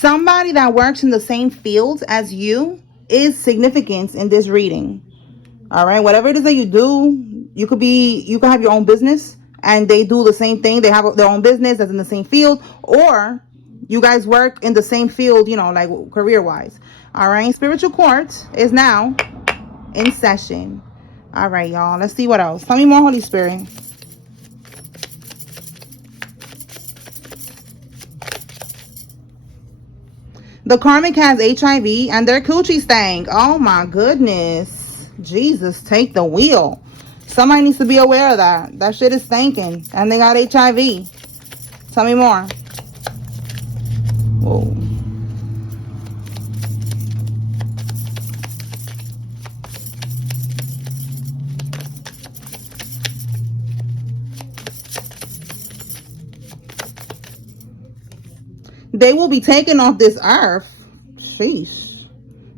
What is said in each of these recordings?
Somebody that works in the same field as you is significant in this reading. All right, whatever it is that you do, you could have your own business and they do the same thing. They have their own business that's in the same field, or you guys work in the same field, like career wise. All right, spiritual court is now in session. All right, y'all, let's see what else. Tell me more, Holy Spirit. The karmic has HIV and their coochie stank. Oh my goodness. Jesus, take the wheel. Somebody needs to be aware of that. That shit is stinking. And they got HIV. Tell me more. Whoa. They will be taken off this earth. Sheesh.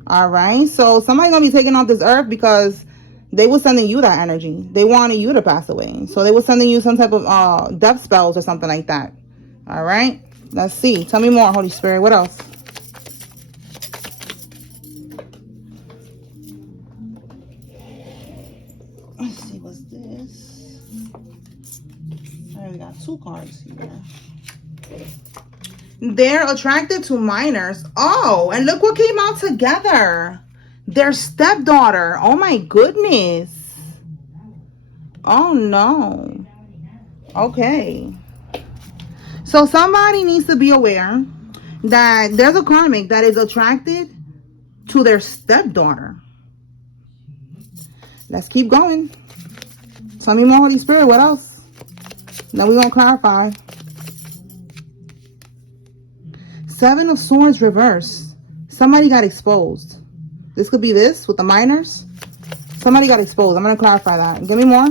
All right. So somebody's going to be taken off this earth because they were sending you that energy. They wanted you to pass away. So they were sending you some type of death spells or something like that. All right. Let's see. Tell me more, Holy Spirit. What else? Let's see. What's this? All right. We got 2 cards here. They're attracted to minors. Oh, and look what came out together. Their stepdaughter. Oh my goodness. Oh no. Okay. So somebody needs to be aware that there's a karmic that is attracted to their stepdaughter. Let's keep going. Tell me more, Holy Spirit. What else? Then we're going to clarify. 7 of Swords reverse. Somebody got exposed. This could be this with the minors. Somebody got exposed. I'm going to clarify that. Give me more.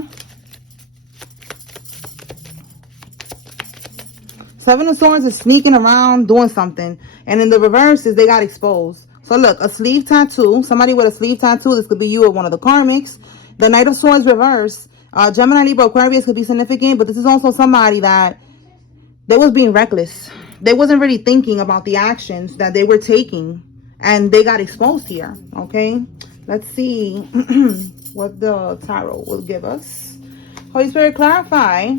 7 of Swords is sneaking around doing something. And in the reverse is they got exposed. So look, a sleeve tattoo. Somebody with a sleeve tattoo. This could be you or one of the karmics. The Knight of Swords reverse. Gemini, Libra, Aquarius could be significant. But this is also somebody that they was being reckless. They wasn't really thinking about the actions that they were taking. And they got exposed here. Okay. Let's see what the tarot will give us. Holy Spirit, clarify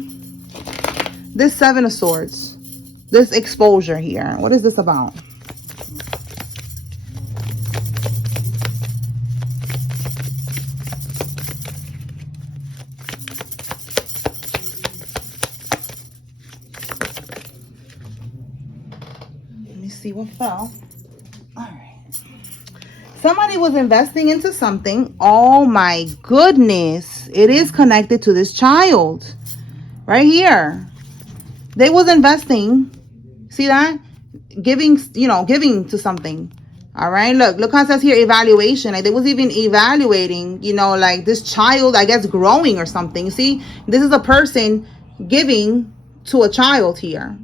this 7 of Swords. This exposure here. What is this about? Let me see what fell. All right. Somebody was investing into something. Oh my goodness. It is connected to this child. Right here. They was investing. See that? Giving to something. All right. Look how it says here evaluation. Like they was even evaluating, like this child, I guess, growing or something. See, this is a person giving to a child here.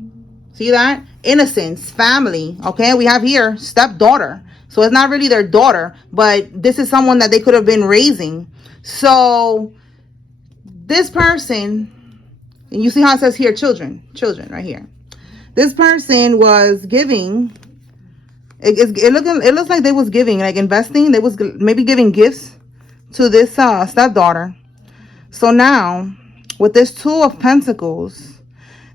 See that? Innocence, family. Okay. We have here stepdaughter. So it's not really their daughter, but this is someone that they could have been raising. So this person, and you see how it says here, children right here. This person was giving. It looks like they was giving, like investing. They was maybe giving gifts to this stepdaughter. So now, with this 2 of Pentacles,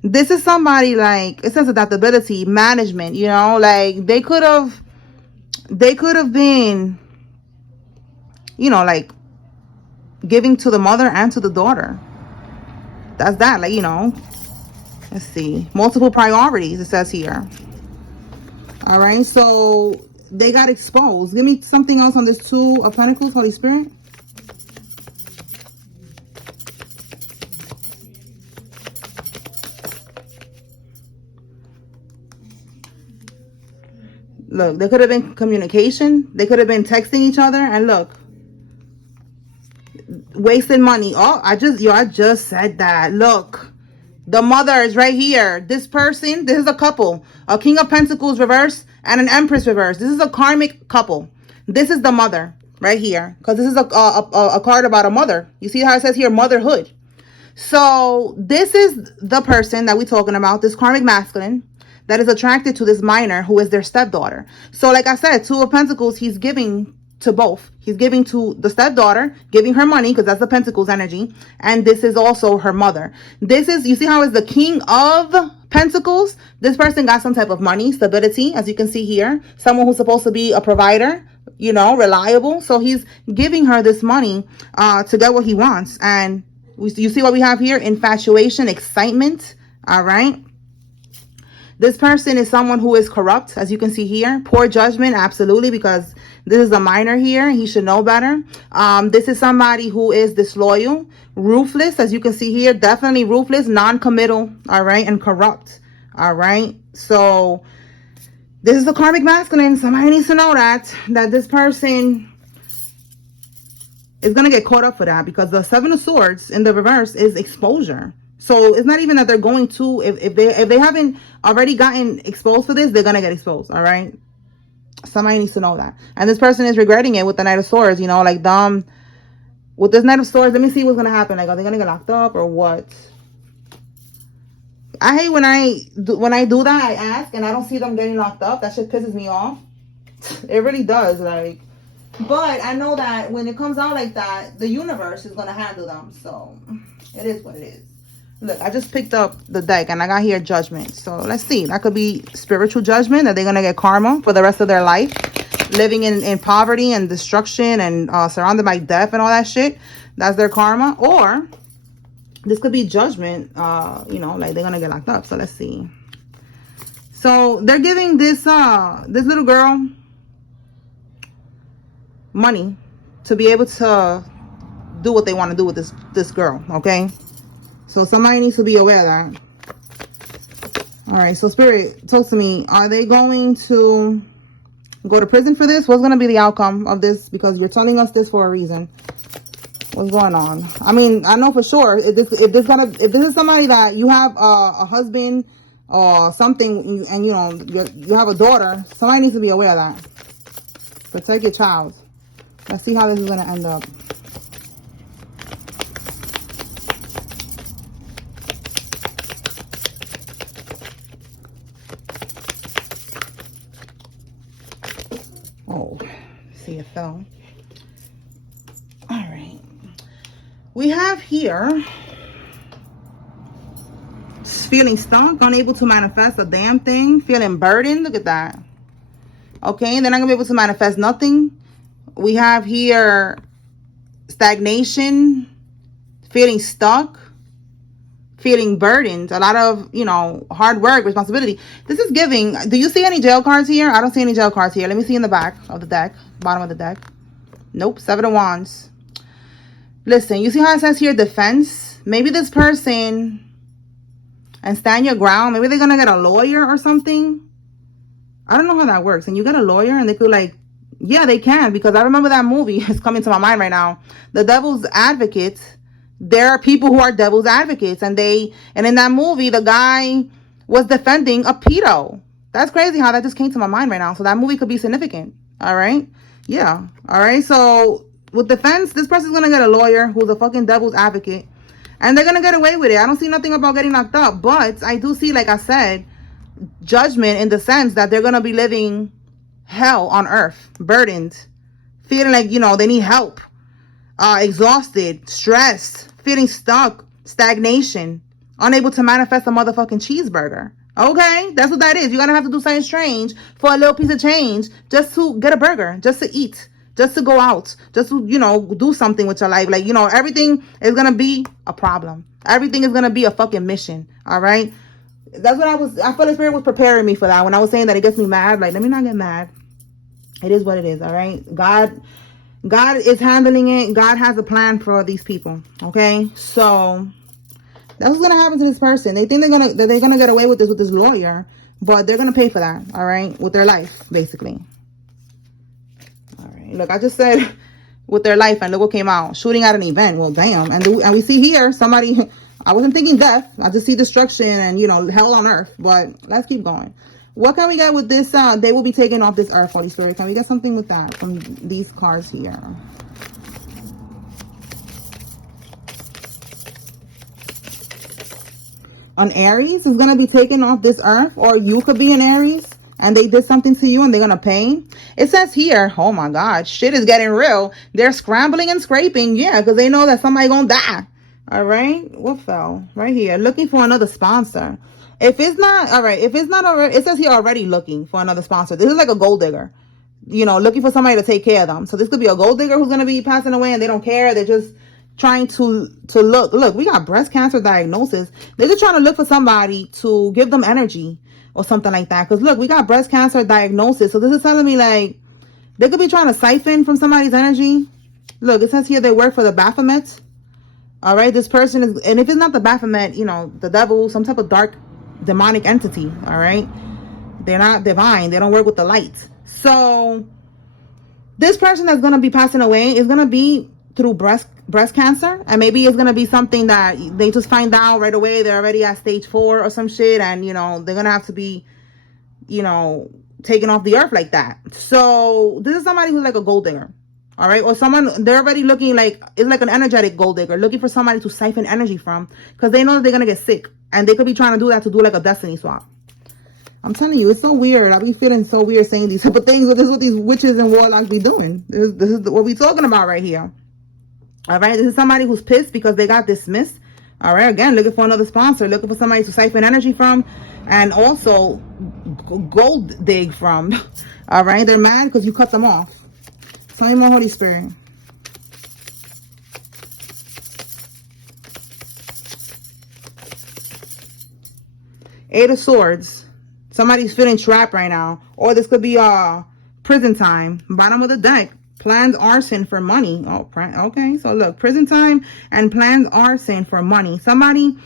this is somebody like, it says adaptability, management. Like they could have been, like giving to the mother and to the daughter. That's that, like, let's see, multiple priorities, it says here. All right, so they got exposed. Give me something else on this 2 of Pentacles, Holy Spirit. Look, there could have been communication. They could have been texting each other, and look, wasting money. Oh, I just said that. Look, the mother is right here. This person, this is a couple, a King of Pentacles reverse and an Empress reverse. This is a karmic couple. This is the mother right here, because this is a card about a mother. You see how it says here, motherhood. So this is the person that we're talking about, this karmic masculine that is attracted to this minor who is their stepdaughter. So like I said, Two of Pentacles, he's giving to both. He's giving to the stepdaughter, giving her money, because that's the Pentacles energy. And this is also her mother. This is, you see how it's the King of Pentacles? This person got some type of money, stability, as you can see here. Someone who's supposed to be a provider, you know, reliable. So he's giving her this money to get what he wants. And you see what we have here? Infatuation, excitement. All right. This person is someone who is corrupt, as you can see here. Poor judgment, absolutely, because this is a minor here. He should know better. This is somebody who is disloyal, ruthless, as you can see here. Definitely ruthless, non-committal, all right, and corrupt, all right? So this is a karmic masculine. Somebody needs to know that this person is going to get caught up for that, because the Seven of Swords in the reverse is exposure. So it's not even that they're going to, if they haven't already gotten exposed for this, they're going to get exposed, all right? Somebody needs to know that. And this person is regretting it with the Knight of Swords, you know, like dumb. With this Knight of Swords, let me see what's going to happen. Like, are they going to get locked up or what? I hate when I do that, I ask, and I don't see them getting locked up. That shit pisses me off. It really does, like. But I know that when it comes out like that, the universe is going to handle them. So it is what it is. Look, I just picked up the deck and I got here Judgment. So let's see. That could be spiritual judgment, that they're going to get karma for the rest of their life. Living in poverty and destruction and surrounded by death and all that shit. That's their karma. Or this could be judgment, you know, like they're going to get locked up. So let's see. So they're giving this little girl money to be able to do what they want to do with this girl, okay? So somebody needs to be aware of that. All right, so Spirit, talk to me. Are they going to go to prison for this? What's going to be the outcome of this? Because you're telling us this for a reason. What's going on? I mean, I know for sure if this is somebody that you have a husband or something, and you know you have a daughter, somebody needs to be aware of that. Protect your child. Let's see how this is going to end up. Oh, see, it fell. All right. We have here feeling stuck, unable to manifest a damn thing, feeling burdened. Look at that. Okay, they're not going to be able to manifest nothing. We have here stagnation, feeling stuck, feeling burdened, a lot of, you know, hard work, responsibility. This is giving, do you see any jail cards here? I don't see any jail cards here. Let me see in the back of the deck, bottom of the deck. Nope, Seven of Wands. Listen, you see how it says here defense? Maybe this person, and stand your ground, maybe they're going to get a lawyer or something. I don't know how that works. And you get a lawyer and they could like, yeah, they can, because I remember that movie. It's coming to my mind right now. The Devil's Advocate. There are people who are devil's advocates, and in that movie, the guy was defending a pedo. That's crazy how that just came to my mind right now. So that movie could be significant. All right. Yeah. All right. So with defense, this person's going to get a lawyer who's a fucking devil's advocate, and they're going to get away with it. I don't see nothing about getting locked up, but I do see, like I said, judgment in the sense that they're going to be living hell on earth, burdened, feeling like, you know, they need help, exhausted, stressed, feeling stuck, stagnation, unable to manifest a motherfucking cheeseburger. Okay, that's what that is. You're gonna have to do something strange for a little piece of change just to get a burger, just to eat, just to go out, just to, you know, do something with your life. Like, you know, everything is gonna be a problem. Everything is gonna be a fucking mission. All right, that's what I feel like Spirit was preparing me for that when I was saying that it gets me mad. Like, let me not get mad. It is what it is. All right, God is handling it. God has a plan for these people. Okay, so that's what's gonna happen to this person. They think they're gonna get away with this lawyer, but they're gonna pay for that. All right, with their life, basically. All right, look, I just said with their life, and look what came out. Shooting at an event. Well, damn. And we see here somebody. I wasn't thinking death. I just see destruction and, you know, hell on earth. But let's keep going. What can we get with this? They will be taken off this earth, Holy Spirit. Can we get something with that from these cards here? an Aries is going to be taken off this earth, or you could be an Aries and they did something to you and they're going to pay. It says here, oh my God, shit is getting real. They're scrambling and scraping. Yeah, because they know that somebody going to die. All right. What fell? Right here. Looking for another sponsor. If it's not, all right. If it's not already, it says here already looking for another sponsor. This is like a gold digger. You know, looking for somebody to take care of them. So this could be a gold digger who's going to be passing away and they don't care. They're just trying to look, we got breast cancer diagnosis. They're just trying to look for somebody to give them energy or something like that. Because look, we got breast cancer diagnosis. So this is telling me like they could be trying to siphon from somebody's energy. Look, it says here they work for the Baphomet. All right, this person is, and if it's not the Baphomet, you know, the devil, some type of dark demonic entity. All right, they're not divine. They don't work with the light. So this person that's going to be passing away is going to be through breast cancer, and maybe it's going to be something that they just find out right away. They're already at stage 4 or some shit, and you know they're going to have to be, you know, taken off the earth like that. So this is somebody who's like a gold digger. All right, or someone, they're already looking like, it's like an energetic gold digger, looking for somebody to siphon energy from, because they know that they're going to get sick, and they could be trying to do that to do like a destiny swap. I'm telling you, it's so weird. I be feeling so weird saying these type of things, but this is what these witches and warlocks be doing. This is what we talking about right here. All right, this is somebody who's pissed because they got dismissed. All right, again, looking for another sponsor, looking for somebody to siphon energy from, and also gold dig from. All right, they're mad because you cut them off. Tell me more, Holy Spirit. Eight of Swords. Somebody's feeling trapped right now. Or this could be prison time. Bottom of the deck. Planned arson for money. Oh, okay. So look, prison time and planned arson for money. Somebody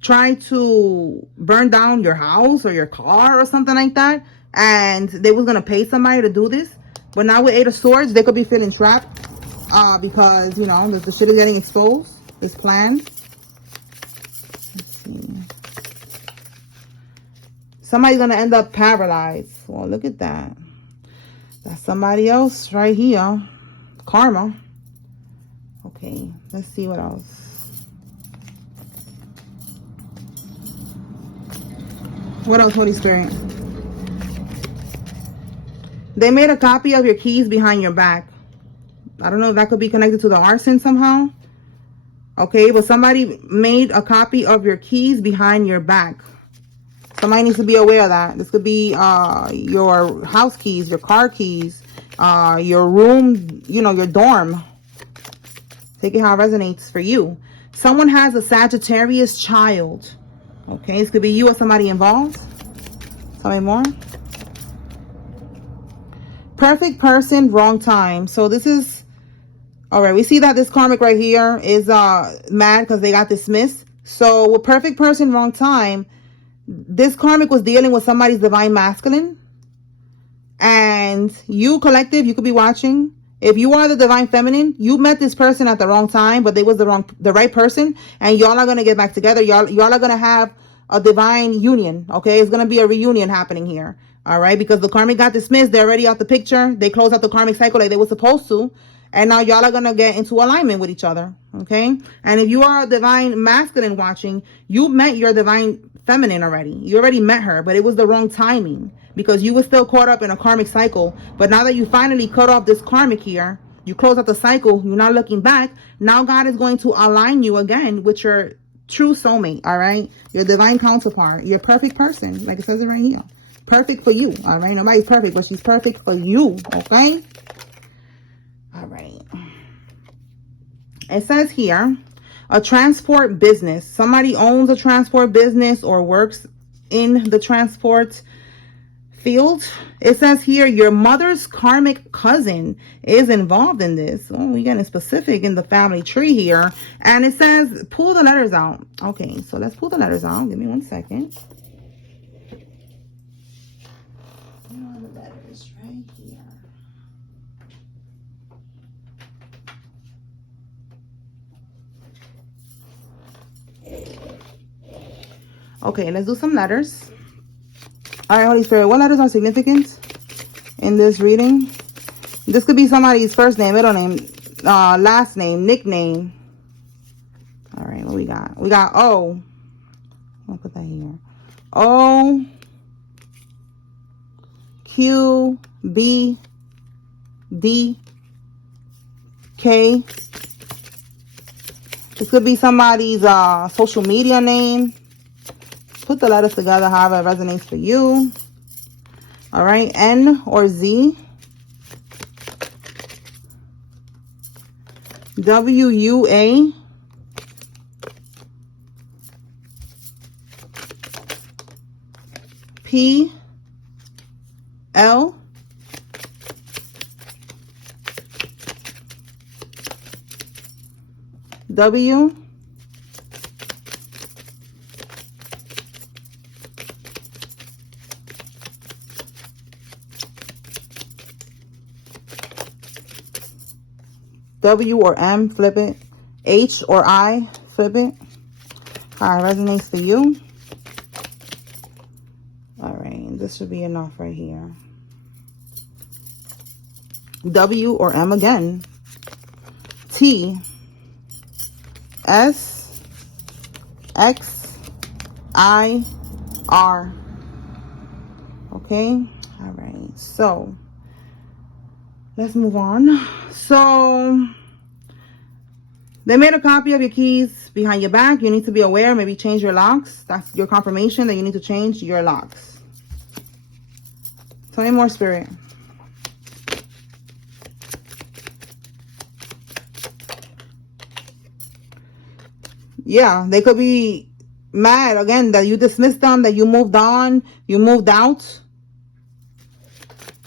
tried to burn down your house or your car or something like that, and they was gonna pay somebody to do this. But now with Eight of Swords, they could be feeling trapped because, you know, the shit is getting exposed. This plan. Let's see. Somebody's going to end up paralyzed. Well, look at that. That's somebody else right here. Karma. Okay, let's see what else. What else, Holy Spirit? They made a copy of your keys behind your back. I don't know if that could be connected to the arson somehow. Okay, but somebody made a copy of your keys behind your back. Somebody needs to be aware of that. This could be your house keys, your car keys, your room, you know, your dorm. Take it how it resonates for you. Someone has a Sagittarius child. Okay, this could be you or somebody involved. Tell me more. Perfect person, wrong time. So this is, all right, we see that this karmic right here is mad because they got dismissed. So with perfect person, wrong time, this karmic was dealing with somebody's divine masculine. And you, collective, you could be watching. If you are the divine feminine, you met this person at the wrong time, but they was the right person, and y'all are going to get back together. Y'all are going to have a divine union. Okay, it's going to be a reunion happening here. All right, because the karmic got dismissed. They're already out the picture. They closed out the karmic cycle like they were supposed to. And now y'all are going to get into alignment with each other. Okay. And if you are a divine masculine watching, you met your divine feminine already. You already met her, but it was the wrong timing because you were still caught up in a karmic cycle. But now that you finally cut off this karmic here, you close out the cycle, you're not looking back. Now God is going to align you again with your true soulmate. All right. Your divine counterpart, your perfect person. Like it says it right here. Perfect for you. All right. Nobody's perfect, but she's perfect for you. Okay. All right. It says here, a transport business. Somebody owns a transport business or works in the transport field. It says here, your mother's karmic cousin is involved in this. Oh, we're getting specific in the family tree here. And it says, pull the letters out. Okay, so let's pull the letters out. Give me 1 second. The letters right here. Okay, let's do some letters. All right, Holy Spirit, what letters are significant in this reading? This could be somebody's first name, middle name, last name, nickname. All right, what we got? We got O. I'll put that here. O Q B D K. This could be somebody's social media name. Put the letters together however it resonates for you. All right, N or Z. WUA. P L W W or M, flip it. H or I, flip it. How it resonates for you. All right, this should be enough right here. W or M again. T S X I R. Okay, all right, so let's move on. So they made a copy of your keys behind your back. You need to be aware, maybe change your locks. That's your confirmation that you need to change your locks. Tell me more, Spirit. Yeah, they could be mad again that you dismissed them, that you moved on, you moved out.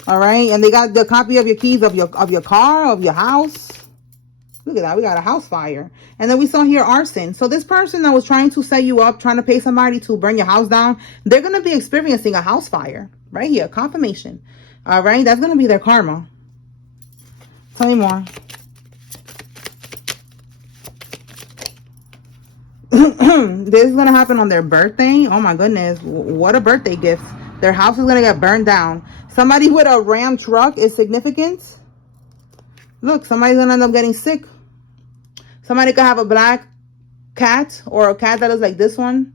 All right, and they got the copy of your keys of your car, of your house. Look at that, we got a house fire. And then we saw here arson. So this person that was trying to set you up, trying to pay somebody to burn your house down, they're going to be experiencing a house fire. Right here, confirmation. All right, that's going to be their karma. Tell me more. This is going to happen on their birthday. Oh my goodness, what a birthday gift. Their house is going to get burned down. Somebody with a Ram truck is significant. Look, somebody's going to end up getting sick. Somebody could have a black cat or a cat that looks like this one.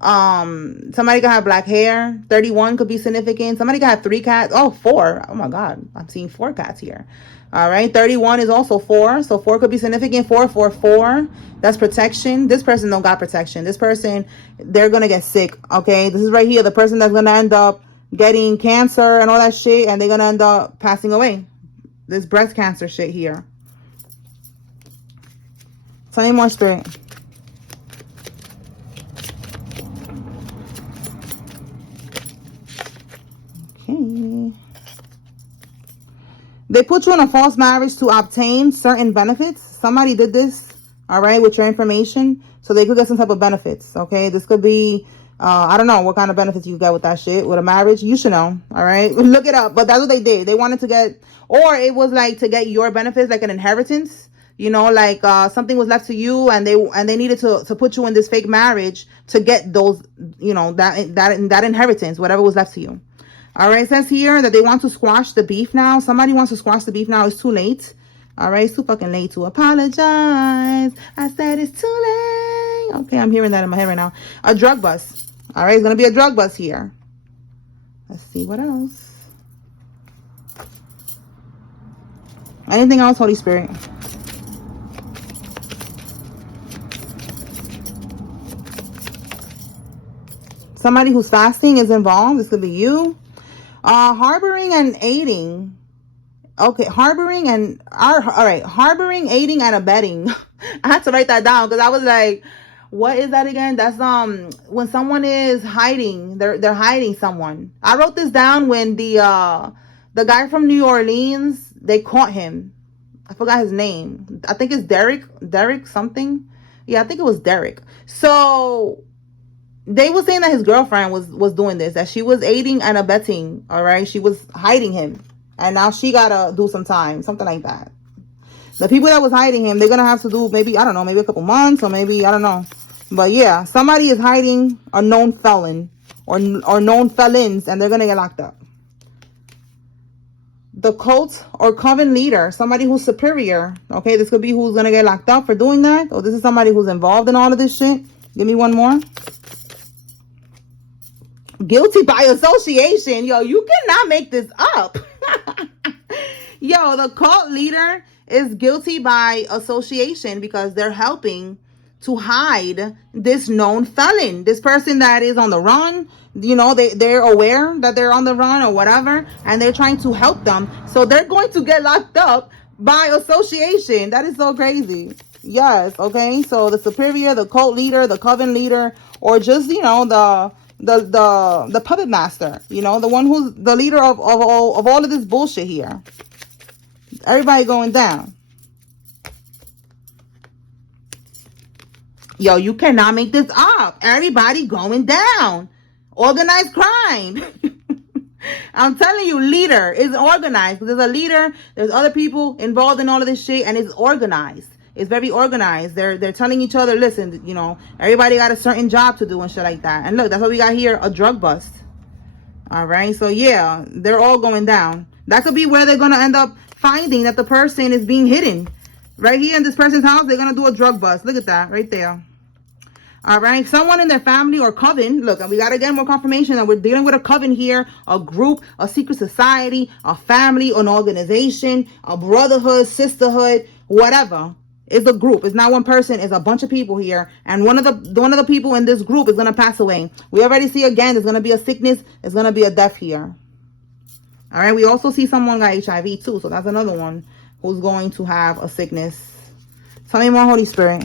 Somebody could have black hair. 31 could be significant. Somebody could have 3 cats. Oh, 4. Oh my God, I'm seeing 4 cats here. All right, 31 is also 4. So 4 could be significant. 4, 4, 4. That's protection. This person don't got protection. This person, they're going to get sick. Okay, this is right here. The person that's going to end up getting cancer and all that shit. And they're going to end up passing away. This breast cancer shit here. Tell me more, Spirit. Okay. They put you in a false marriage to obtain certain benefits. Somebody did this, all right, with your information. So they could get some type of benefits, okay? This could be, I don't know what kind of benefits you get with that shit. With a marriage, you should know, all right? Look it up. But that's what they did. They wanted to get, or it was like to get your benefits, like an inheritance. You know, like something was left to you and they needed to put you in this fake marriage to get those, you know, that inheritance, whatever was left to you. All right, it says here that they want to squash the beef now. Somebody wants to squash the beef now. It's too late. All right, it's too fucking late to apologize. I said it's too late. Okay, I'm hearing that in my head right now. A drug bust. All right, it's going to be a drug bust here. Let's see what else. Anything else, Holy Spirit? Somebody who's fasting is involved. This could be you. Harboring and aiding. Okay, harboring, aiding, and abetting. I had to write that down because I was like, what is that again? That's when someone is hiding, they're hiding someone. I wrote this down when the guy from New Orleans, they caught him. I forgot his name. I think it's Derek something. Yeah, I think it was Derek. So they were saying that his girlfriend was doing this, that she was aiding and abetting, all right? She was hiding him, and now she gotta do some time, something like that. The people that was hiding him, they're gonna have to do maybe, I don't know, maybe a couple months, or maybe, I don't know. But yeah, somebody is hiding a known felon or known felons, and they're gonna get locked up. The cult or coven leader, somebody who's superior, okay? This could be who's gonna get locked up for doing that, or this is somebody who's involved in all of this shit. Give me one more. Guilty by association. Yo, you cannot make this up. Yo, the cult leader is guilty by association because they're helping to hide this known felon. This person that is on the run, you know, they're aware that they're on the run or whatever, and they're trying to help them. So they're going to get locked up by association. That is so crazy. Yes, okay. So the superior, the cult leader, the coven leader, or just, you know, the puppet master, you know, the one who's the leader of all of this bullshit here. Everybody going down. Yo, you cannot make this up. Everybody going down. Organized crime. I'm telling you, leader is organized. There's a leader. There's other people involved in all of this shit, and it's organized. It's very organized. They're telling each other, listen, you know, everybody got a certain job to do and shit like that. And look, that's what we got here, a drug bust. All right, so yeah, they're all going down. That could be where they're going to end up finding that the person is being hidden. Right here in this person's house, they're going to do a drug bust. Look at that right there. All right, someone in their family or coven. Look, and we got to get more confirmation that we're dealing with a coven here, a group, a secret society, a family, an organization, a brotherhood, sisterhood, whatever. It's a group. It's not one person. It's a bunch of people here, and one of the people in this group is gonna pass away. We already see again. There's gonna be a sickness. There's gonna be a death here. All right. We also see someone got HIV too, so that's another one who's going to have a sickness. Tell me more, Holy Spirit.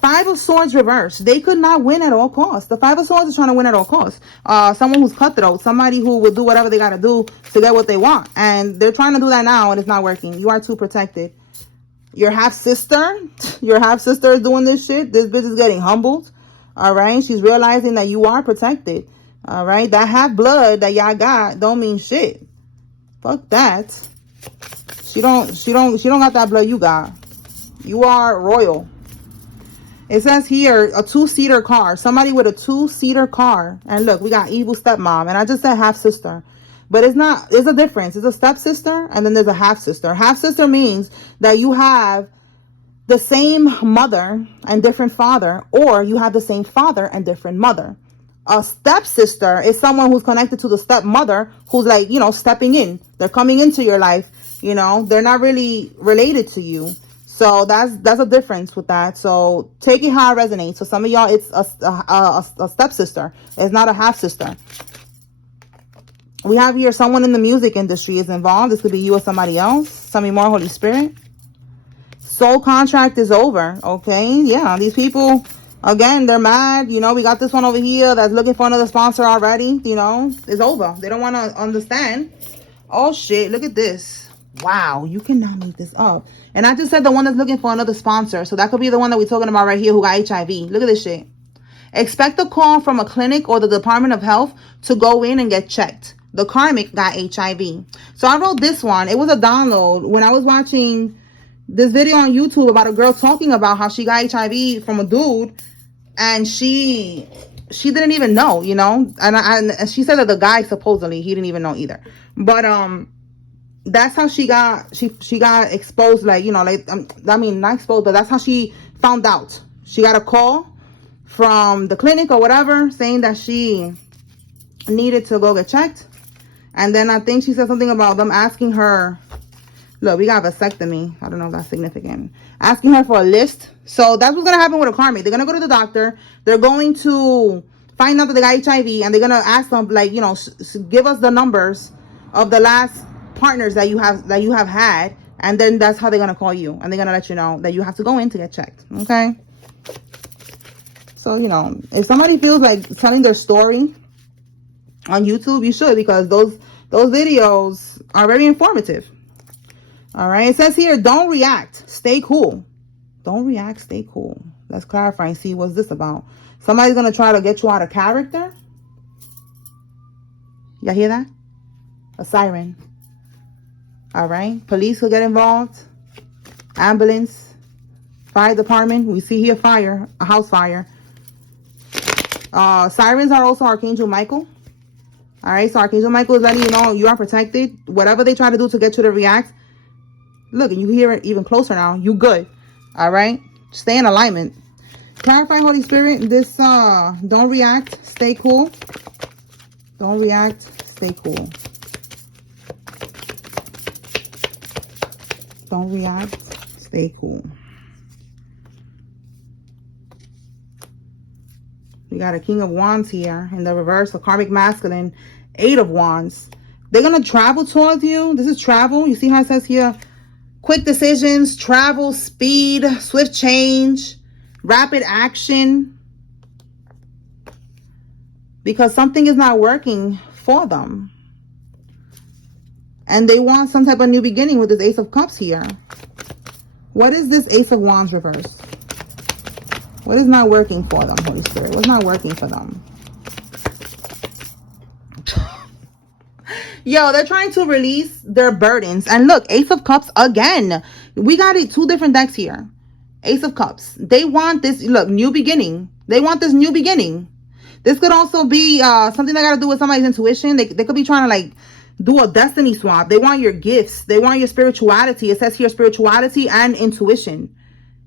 Five of Swords reversed. They could not win at all costs. The Five of Swords is trying to win at all costs. Someone who's cutthroat. Somebody who will do whatever they got to do to get what they want. And they're trying to do that now and it's not working. You are too protected. Your half-sister. Your half-sister is doing this shit. This bitch is getting humbled. All right. She's realizing that you are protected. All right. That half-blood that y'all got don't mean shit. Fuck that. She don't got that blood you got. You are royal. It says here, a two-seater car. Somebody with a two-seater car. And look, we got evil stepmom. And I just said half-sister. But it's not, it's a difference. It's a stepsister and then there's a half-sister. Half-sister means that you have the same mother and different father. Or you have the same father and different mother. A stepsister is someone who's connected to the stepmother who's like, you know, stepping in. They're coming into your life. You know, they're not really related to you. So that's a difference with that. So take it how it resonates. So some of y'all, it's a stepsister. It's not a half-sister. We have here someone in the music industry is involved. This could be you or somebody else. Tell me more, Holy Spirit. Soul contract is over. Okay. Yeah. These people, again, they're mad. You know, we got this one over here that's looking for another sponsor already. You know, it's over. They don't want to understand. Oh, shit. Look at this. Wow, you cannot make this up. And I just said the one that's looking for another sponsor. So that could be the one that we're talking about right here who got HIV. Look at this shit. Expect a call from a clinic or the Department of Health to go in and get checked. The Karmic got HIV. So I wrote this one. It was a download when I was watching this video on YouTube about a girl talking about how she got HIV from a dude. And she didn't even know, you know. And she said that the guy supposedly, he didn't even know either. But that's how she got exposed, like, you know, like, I mean, not exposed, but that's how she found out. She got a call from the clinic or whatever saying that she needed to go get checked. And then I think she said something about them asking her, look, we got vasectomy. I don't know if that's significant. Asking her for a list. So that's what's going to happen with a Karmic. They're going to go to the doctor. They're going to find out that they got HIV. And they're going to ask them, like, you know, give us the numbers of the last partners that you have had, and then that's how they're gonna call you, and they're gonna let you know that you have to go in to get checked. Okay, so you know, if somebody feels like telling their story on YouTube, you should, because those videos are very informative. All right, it says here, don't react, stay cool. Don't react, stay cool. Let's clarify and see what's this about. Somebody's gonna try to get you out of character. Y'all hear that? A siren. All right, police will get involved, ambulance, fire department. We see here fire, a house fire. Sirens are also Archangel Michael. All right, so Archangel Michael is letting you know you are protected. Whatever they try to do to get you to react, look, and you hear it even closer now. You good. All right, stay in alignment. Clarify, Holy Spirit, this, don't react, stay cool. Don't react, stay cool. Don't react, stay cool. We got a King of Wands here in the reverse, a karmic masculine, 8 of Wands. They're going to travel towards you. This is travel. You see how it says here? Quick decisions, travel, speed, swift change, rapid action. Because something is not working for them. And they want some type of new beginning with this Ace of Cups here. What is this Ace of Wands reverse? What is not working for them, Holy Spirit? What's not working for them? Yo, they're trying to release their burdens. And look, Ace of Cups again. We got it 2 different decks here. Ace of Cups. They want this, look, new beginning. They want this new beginning. This could also be something that got to do with somebody's intuition. They could be trying to like do a destiny swap. They want your gifts. They want your spirituality. It says here spirituality and intuition.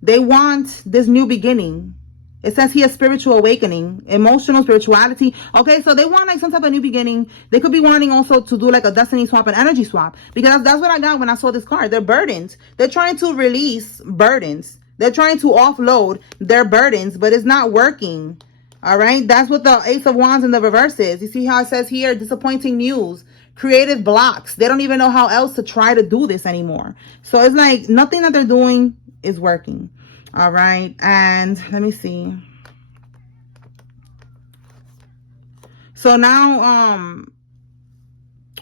They want this new beginning. It says here spiritual awakening, emotional spirituality. Okay, so they want like some type of new beginning. They could be wanting also to do like a destiny swap, an energy swap. Because that's what I got when I saw this card. They're burdens. They're trying to release burdens. They're trying to offload their burdens, but it's not working. All right, that's what the Ace of Wands in the reverse is. You see how it says here, disappointing news, creative blocks. They don't even know how else to try to do this anymore. So it's like nothing that they're doing is working. All right, and let me see. So now,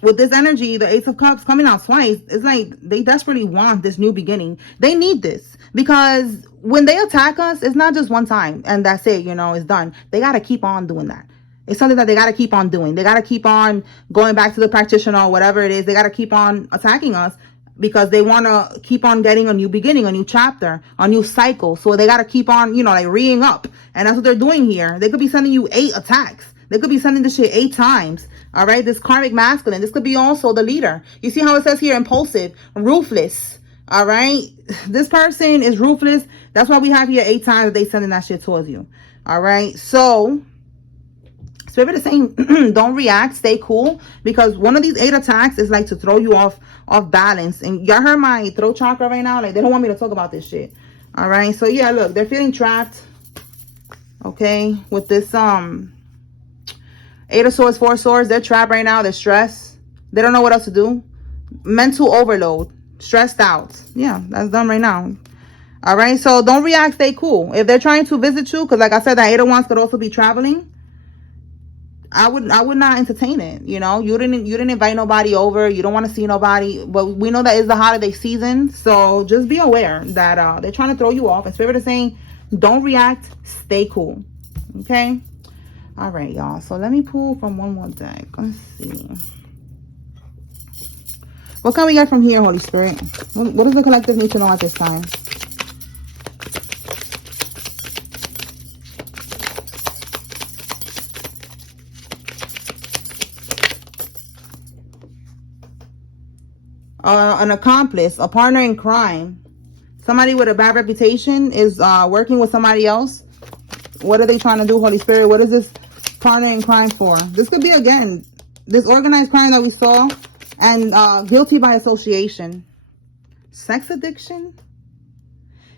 with this energy, the Ace of Cups coming out twice, it's like they desperately want this new beginning. They need this because when they attack us, it's not just one time and that's it, you know, it's done. They got to keep on doing that. It's something that they got to keep on doing. They got to keep on going back to the practitioner or whatever it is. They got to keep on attacking us because they want to keep on getting a new beginning, a new chapter, a new cycle. So they got to keep on, you know, like reing up. And that's what they're doing here. They could be sending you 8 attacks. They could be sending this shit 8 times. All right, this karmic masculine. This could be also the leader. You see how it says here, impulsive, ruthless. All right, this person is ruthless. That's why we have here 8 times that they sending that shit towards you. All right, so Spirit is saying, don't react, stay cool, because one of these 8 attacks is like to throw you off balance. And y'all heard my throat chakra right now. Like they don't want me to talk about this shit. All right, so yeah, look, they're feeling trapped. Okay, with this 8 of Swords, 4 of Swords, they're trapped right now. They're stressed. They don't know what else to do. Mental overload. Stressed out. Yeah, that's done right now. All right, so don't react. Stay cool. If they're trying to visit you, because like I said, that 8 of Wands could also be traveling. I would not entertain it. You know, you didn't invite nobody over. You don't want to see nobody. But we know that it's the holiday season, so just be aware that they're trying to throw you off. And Spirit is saying, don't react. Stay cool. Okay. All right, y'all. So let me pull from one more deck. Let's see. What can we get from here, Holy Spirit? What does the collective need to know at this time? An accomplice, a partner in crime. Somebody with a bad reputation is working with somebody else. What are they trying to do, Holy Spirit? What is this partner in crime for? This could be, again, this organized crime that we saw, and guilty by association. Sex addiction?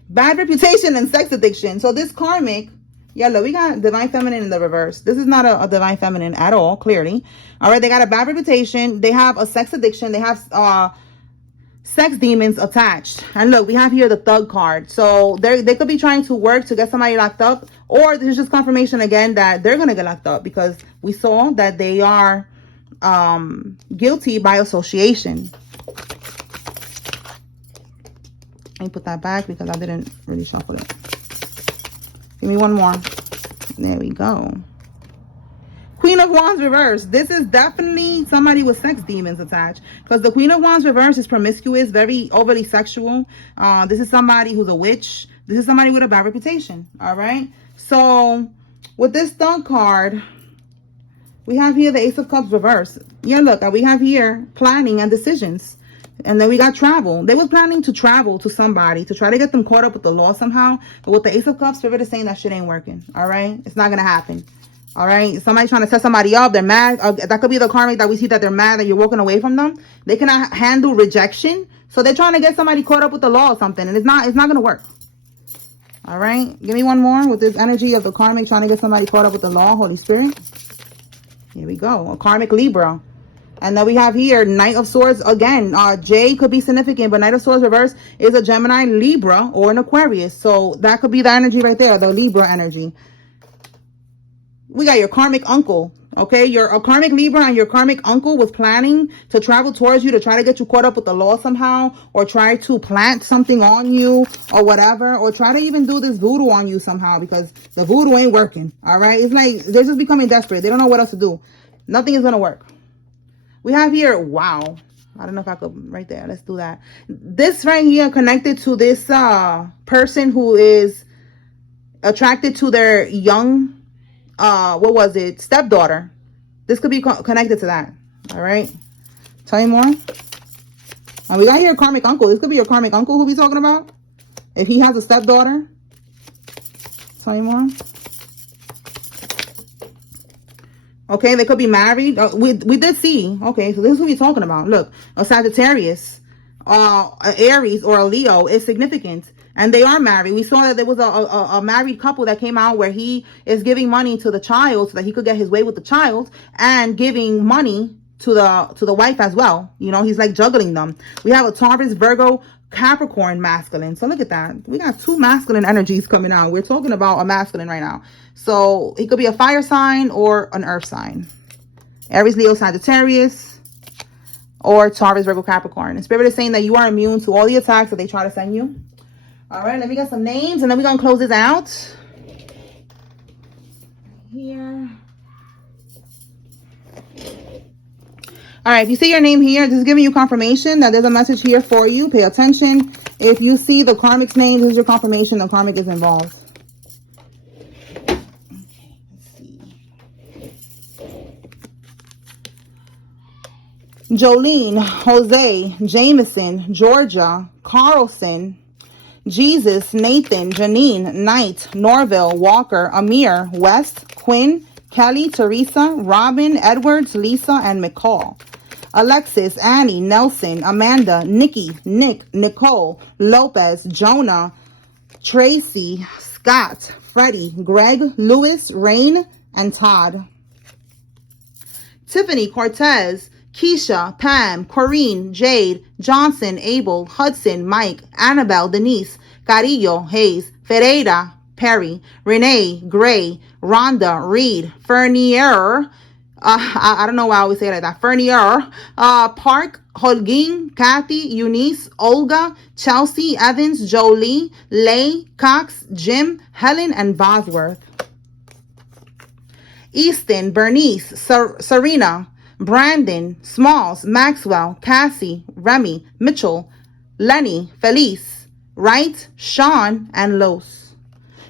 Bad reputation and sex addiction. So this karmic, yeah, look, we got divine feminine in the reverse. This is not a divine feminine at all, clearly. All right, they got a bad reputation. They have a sex addiction. They have sex demons attached. And look, we have here the Thug card. So they could be trying to work to get somebody locked up, or there's just confirmation again that they're gonna get locked up because we saw that they are guilty by association. Let me put that back because I didn't really shuffle it. Give me one more. There we go. Queen of Wands reverse. This is definitely somebody with sex demons attached, because the Queen of Wands reverse is promiscuous, very overly sexual. This is somebody who's a witch. This is somebody with a bad reputation. All right. So with this Thug card, we have here the Ace of Cups reverse. Yeah, look, we have here planning and decisions. And then we got travel. They were planning to travel to somebody to try to get them caught up with the law somehow. But with the Ace of Cups, Spirit is saying that shit ain't working. All right? It's not going to happen. All right? Somebody trying to set somebody up. They're mad. That could be the karmic that we see that they're mad that you're walking away from them. They cannot handle rejection. So they're trying to get somebody caught up with the law or something. And it's not going to work. All right? Give me one more with this energy of the karmic trying to get somebody caught up with the law, Holy Spirit. Here we go. A karmic Libra. And then we have here Knight of Swords again. J could be significant, but Knight of Swords reverse is a Gemini, Libra, or an Aquarius. So that could be the energy right there, the Libra energy. We got your karmic uncle. Okay, a karmic Libra and your karmic uncle was planning to travel towards you to try to get you caught up with the law somehow, or try to plant something on you or whatever, or try to even do this voodoo on you somehow, because the voodoo ain't working. All right, it's like they're just becoming desperate. They don't know what else to do. Nothing is gonna work. We have here, wow, I don't know if I could, right there, let's do that. This right here connected to this person who is attracted to their young, stepdaughter. This could be connected to that, all right? Tell me more. And we got here karmic uncle. This could be your karmic uncle who we talking about. If he has a stepdaughter. Tell me more. Okay, they could be married. We did see. Okay, so this is who we're talking about. Look, a Sagittarius, a Aries, or a Leo is significant. And they are married. We saw that there was a married couple that came out where he is giving money to the child so that he could get his way with the child, and giving money to the wife as well. You know, he's like juggling them. We have a Taurus, Virgo, Capricorn masculine. So look at that. We got two masculine energies coming out. We're talking about a masculine right now. So he could be a fire sign or an earth sign. Aries, Leo, Sagittarius, or Taurus, Virgo, Capricorn. And Spirit is saying that you are immune to all the attacks that they try to send you. All right, let me get some names and then we're going to close this out. Here. All right, if you see your name here, this is giving you confirmation that there's a message here for you. Pay attention. If you see the karmic's name, this is your confirmation the karmic is involved. Okay, let's see. Jolene, Jose, Jameson, Georgia, Carlson, Jesus, Nathan, Janine, Knight, Norville, Walker, Amir, West, Quinn, Kelly, Teresa, Robin, Edwards, Lisa, and McCall. Alexis, Annie, Nelson, Amanda, Nikki, Nick, Nicole, Lopez, Jonah, Tracy, Scott, Freddie, Greg, Lewis, Rain, and Todd. Tiffany, Cortez, Keisha, Pam, Corrine, Jade, Johnson, Abel, Hudson, Mike, Annabelle, Denise, Carillo, Hayes, Ferreira, Perry, Renee, Gray, Rhonda, Reed, Fernier, I don't know why I always say it like that, Fernier, Park, Holguin, Kathy, Eunice, Olga, Chelsea, Evans, Jolie, Lay, Cox, Jim, Helen, and Bosworth. Easton, Bernice, Serena, Brandon, Smalls, Maxwell, Cassie, Remy, Mitchell, Lenny, Felice, Wright, Sean, and Los.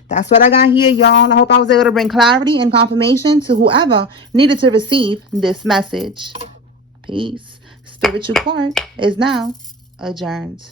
That's what I got here, y'all. I hope I was able to bring clarity and confirmation to whoever needed to receive this message. Peace. Spiritual court is now adjourned.